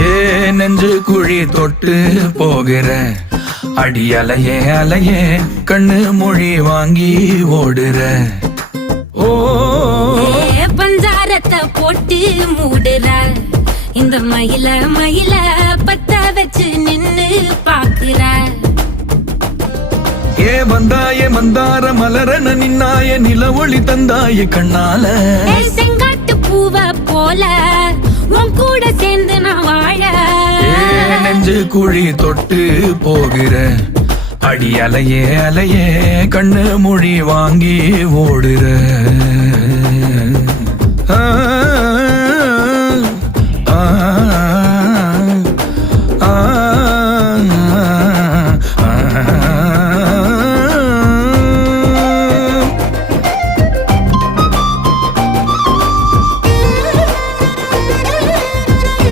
ஏ நெஞ்சு குழி தொட்டு போகிற அடி அலையே அலையே கண்ணு மொழி வாங்கி ஓடுற. ஓ பஞ்சாரத்தை போட்டு மூடுற இந்த மயில மயில பத்த வச்சு நின்னு பாக்குற. ஏ வந்தாய மந்தார மலரன நின்னாய நில ஒளி தந்தாய கண்ணால. செங்காட்டு பூவ போல உன் கூட சேர்ந்து நான் வாழ. நெஞ்சு குழி தொட்டு போகிற அடி அலையே அலையே கண்ணு மொழி வாங்கி ஓடுற. ஆ ஆ